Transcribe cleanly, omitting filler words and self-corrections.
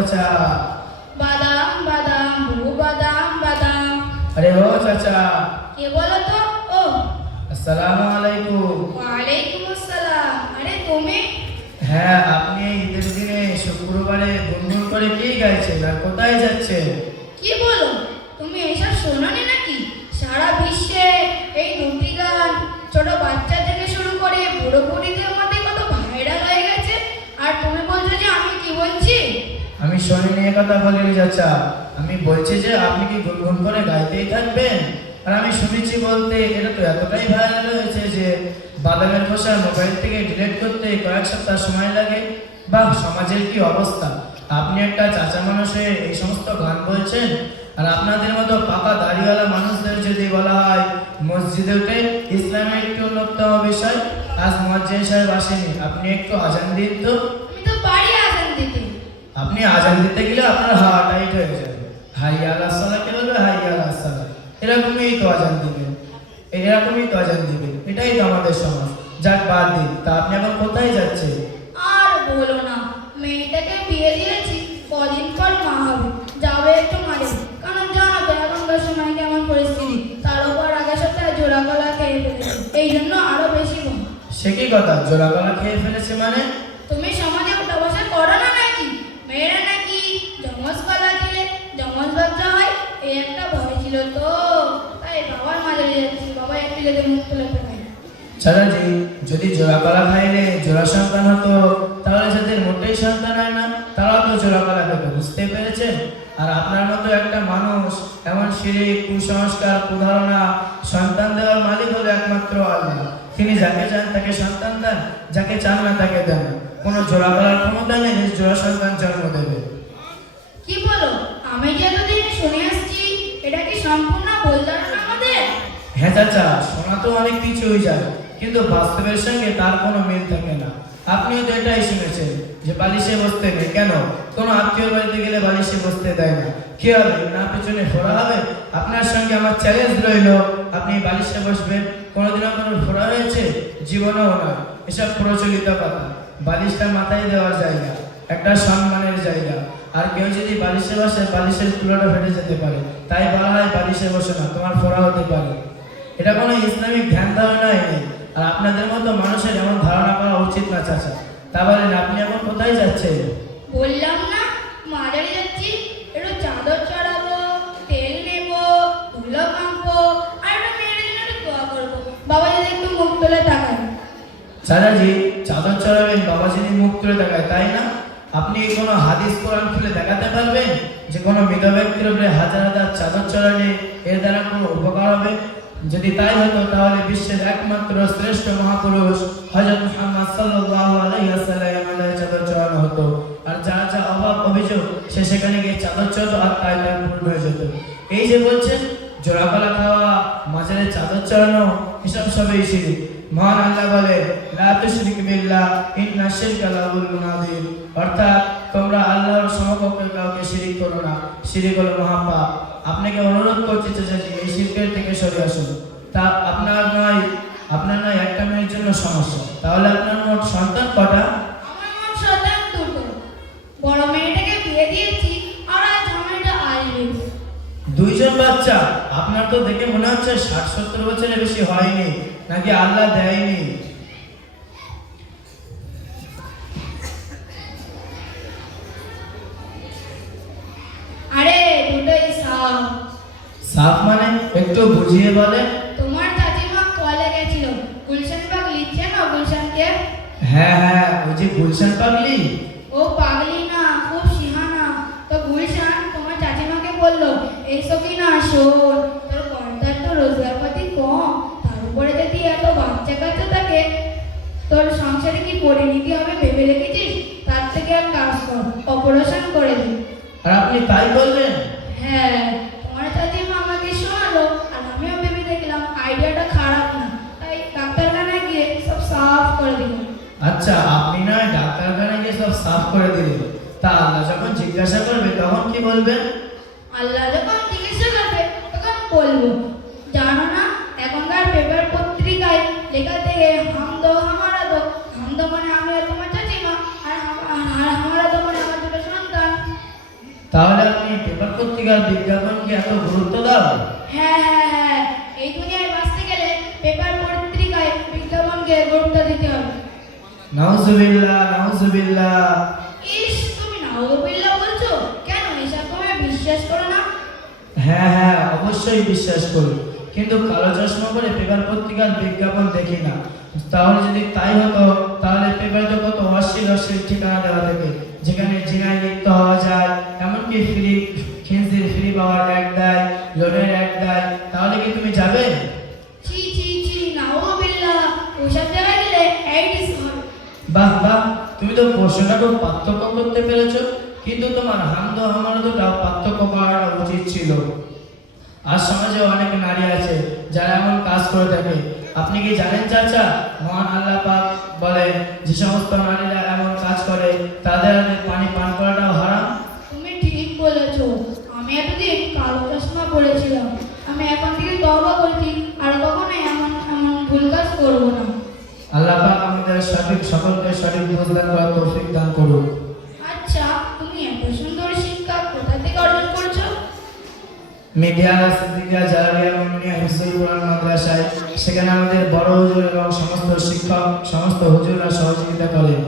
চাচা। বাদাম বাদাম বহু বাদাম বাদাম। আরে ও চাচা। কে বলো তো? ও আসসালামু আলাইকুম। ওয়ালাইকুম আসসালাম। আরে তুমি? হ্যাঁ, আপনি এই ঈদের দিনে শুক্রবারে গুনগুন করে কি গাইছেন আর কোথায় যাচ্ছেন? কি বলো? তুমি এসব শোনোনি নাকি? সারা বিশ্বে এই দুটি গান ছোট বাচ্চা থেকে শুরু করে বুড়ো বুড়িদের মধ্যে কত ভাইরাল হয়ে গেছে, আর তুমি বলছো যে আমি কি বলছি? আমি শুনিনি এ কথা বলিনি চাচা। আমি বলছি যে আপনি কি গুনগুন করে গাইতেই থাকবেন। আর আমি শুনেছি বলতে এটা তো এতটাই ভাইরাল হয়েছে যে বাদামের খোসা মোবাইল থেকে ডিলিট করতে কয়েক সপ্তাহ সময় লাগে। বাহ, সমাজের কি অবস্থা! আপনি একটা চাচা মানুষ হয়ে এই সমস্ত গান বলছেন। আর আপনাদের মতো পাকা দাড়িওয়ালা মানুষদের যদি বলা হয় মসজিদে উঠে ইসলামের একটি অন্যতম বিষয়, আজ মুয়াজ্জিন সাহেব আসেনি, আপনি একটু আজান দিন তো। আমি তো পারি আজান দিতে। আপনি আজান দিতে গেলে আপনার হাওয়া টাইট হয়ে যাবে। হাইয়া আলাস সালাহ কে বলবে হাইয়া আলাস সালাহ, এরকমই তো আজান দিবেন, এরকমই তো আজান দিবেন। এটাই তো আমাদের সমাজ। যাক, বাদ দিন। তা আপনি এখন কোথায় যাচ্ছেন? আর বলো না, মেয়েটাকে বিয়ে দিয়েছি, কদিন পর মা হবে, যাবে একটু মারে। কারণ জানো তো এখনকার সময় কেমন পরিস্থিতি, তার উপর আগের সপ্তাহে জোড়া গলা খেয়ে ফেলেছে, এই জন্য আরো বেশি বোন। সে কি কথা, জোড়া গলা খেয়ে ফেলেছে মানে? তুমি সমাজে উঠা বসা করো না নাকি? মেয়েরা নাকি জমজ গলা খেলে জমজ বাচ্চা হয়, এই একটা ভয় ছিল তো, তাই বাবার মাঝে যাচ্ছি। বাবা একটু যাতে মুখ তুলে পায়। চাচাজি, যদি জোড়া গলা খাইলে জোড়া সন্তান হতো, তাহলে যাদের মোটেই সন্তান হয় না তারা তো জোড়া গলা খেতে, বুঝতে পেরেছেন? আর আপনার মতো একটা মানুষ এমন শিরিক, কুসংস্কার, কুধারণা সন্তান দেওয়ার মালিক হলো একমাত্র আল্লাহ। তিনি যাকে চান তাকে সন্তান দেন, যাকে চান না তাকে দেন। কোনো জোড়া গলার ক্ষমতা নেই যে জোড়া সন্তান জন্ম দেবে। কি বলো? আমি যে এতদিন শুনে আসছি, এটা কি সম্পূর্ণ ভুল ধারণা আমাদের? হ্যাঁ চাচা, শোনা তো অনেক কিছুই যায়, কিন্তু বাস্তবের সঙ্গে তার কোনো মিল থাকে না। আপনিও তো এটাই শুনেছেন যে বালিশে বসতে নেই। কেন? কোনো আত্মীয় বাড়িতে গেলে বালিশে বসতে দেয় না। কি হবে না, পেছনে ফোড়া হবে? আপনার সঙ্গে আমার চ্যালেঞ্জ রইল, আপনি বালিশে বসবেন। কোনোদিনও কোনো ফোড়া হয়েছে? জীবনেও না। এসব প্রচলিত কথা। বালিশটা মাথায় দেওয়ার জায়গা, একটা সম্মানের জায়গা। আর কেউ যদি বালিশে বসে, বালিশের তুলোটা ফেটে যেতে পারে। তাই বলা হয় বালিশে বসে না, তোমার ফোড়া হতে পারে। এটা কোনো ইসলামিক ধ্যান ধারণাই নেই। আর আপনাদের মতো মানুষের এমন ধারণা করা উচিত না চাচা। তা বলেন, আপনি এখন কোথায় যাচ্ছেন? বললাম না, মাজারে যাচ্ছি। একটু চাদর চড়াবো, তেল নেবো, ধুলো মাখবো, আর একটা মেয়ের জন্য একটু দোয়া করবো। বাবা যদি একটু মুখ তুলে তাকায়। চাচাজি, চাদর চড়াবেন, বাবা যদি মুখ তুলে দেখায়, তাই না? আপনি কোনো হাদিস কোরআন খুলে দেখাতে পারবেন যে কোনো মৃত ব্যক্তির উপরে হাজার হাজার চাদর চড়ালে এর দ্বারা কোনো উপকার হবে? যদি তাই হতো তাহলে বিশ্বের একমাত্র শ্রেষ্ঠ মহাপুরুষ হযরত মুহাম্মদ সাল্লাল্লাহু আলাইহি ওয়াসাল্লামের চাদর চড়ানো হতো। আর যা যা অভাব অভিযোগ সে সেখানে গিয়ে চাদর চড়তো, আর তাই তার পূর্ণ হয়ে যেত। এই যে বলছেন জোড়া গলা খাওয়া, মাজারে চাদর চড়ানো, এসব সবই শিরক। মহান আল্লাহ বলে লা তুশরিক বিল্লাহ ইন্না শিরকা লাযুলমুন আযীম, অর্থাৎ তোমরা আল্লাহর সমকক্ষে কাউকে শিরিক করো না, শিরিক হলো মহাপাপ। আপনাকে অনুরোধ করছি চাচাজি, এই শিরকের থেকে সরে আসুন। তা আপনার নয় একটা মেয়ের জন্য সমস্যা, তাহলে আপনার মোট সন্তান কটা? আমার মোট সন্তান দুটো। বড় মেয়েটাকে বিয়ে দিয়েছি, আর আজ ঝামেলাটা আসবে। দুইজন বাচ্চা? আপনার তো দেখে মনে হচ্ছে 60-70 বছরের বেশি হয়নি, নাকি আল্লাহ দেয়নি? আরে দুটোই সাপ। সাপ মানে? একটু বুঝিয়ে বলেন। তোমার চাচিমা কলে গেছিল, গুলশান বাগ লিখছে না, গুলশানকে? হ্যাঁ হ্যাঁ, ওই যে গুলশান পাগলি। ও পাগলি না, খুব সিহানা। তো গুলশান তোমার চাচিমাকে বললো, এই সকিনা শোন, তোর কর্তার তো রোজগারপাতি কম, তার উপরে যদি এত বাচ্চা কাচ্চা থাকে, তোর সংসারে কি পরিণতি হবে ভেবে রেখেছিস? তার থেকে এক কাজ কর, অপারেশন করে দে। আর আপনি তাই বললেন? হ্যাঁ, তোমার চাচিমা আমাকে শোনালো, আর আমিও ভেবে দেখলাম আইডিয়াটা খারাপ না, তাই ডাক্তারখানায় গিয়ে সব সাফ করে দিলাম। আচ্ছা, আপনি না ডাক্তারখানায় গিয়ে সব সাফ করে দিলেন, তা আল্লাহ যখন জিজ্ঞাসা করবে তখন কি বলবেন? আল্লাহ যখন জিজ্ঞাসা করবে তখন বলবো, জানো না এখনকার পেপার পত্রিকায় লেখা থেকে হামদ হামারা দো, হামদ মানে আমি আর তোমার চাচিমা, আর হামারা দো মানে আমার দুটো সন্তান। তাহলে আপনি পেপার পত্রিকার বিজ্ঞাপনকে এত গুরুত্ব দাও? হ্যাঁ হ্যাঁ হ্যাঁ, এই দুনিয়ায় বাঁচতে গেলে পেপার পত্রিকায় বিজ্ঞাপনকে গুরুত্ব দিতে হবে। নাউজুবিল্লাহ, নাউজুবিল্লাহ। ইস, তুমি নাউযুবিল্লাহ বলছো কেন? এসব তুমি বিশ্বাস করো না? হ্যাঁ হ্যাঁ, অবশ্যই বিশ্বাস করি, কিন্তু কালো চশমা করে পেপার পত্রিকার বিজ্ঞাপন দেখি না। তাহলে যদি তাই হতো, তাহলে পেপারে তো কত অশ্লীল অশ্লীল ঠিকানা দেওয়া থাকে, যেখানে জিনায় লিপ্ত হওয়া যায়, এমনকি ফ্রি খিনজির ফ্রি পাওয়ার এক দেয়, লোনের এক দেয়। তাহলে কি তুমি যাবে? ছি ছি ছি, নাউযুবিল্লাহ, ওসব জায়গায় গেলে এইডস হয়। বাহ বাহ, তুমি তো প্রশ্নটাকে পার্থক্য করতে পেরেছো, কিন্তু তোমার হামদ হামানতটাও পার্থক্য করাটা উচিত ছিল। আজ সমাজে অনেক নারী আছে যারা এমন কাজ করে থাকে। আপনি কি জানেন চাচা, মহান আল্লাহ পাক বলেন যে সমস্ত নারীরা এমন কাজ করে তাদের হাতে পানি পান করাটাও হারাম। তুমি ঠিক বলেছো। আমি এতদিন কালো চশমা পড়েছিলাম। আমি এখন থেকে তওবা করছি, আর কখনোই এমন এমন ভুল কাজ করবো না। আল্লাহ পাক আমাদের সকলকে সঠিক বুঝদান করার তৌফিক দান করুন। আচ্ছা, তুমি এত সুন্দর শিক্ষা কোথা থেকে অর্জন করছো? মিডিয়া সিদ্দিকা জালালিয়া মুমিনিয়া হিফজুল কোরআন মাদ্রাসায়, সেখানে আমাদের বড় হুজুর এবং সমস্ত শিক্ষক, সমস্ত হুজুররা সহযোগিতা করেন।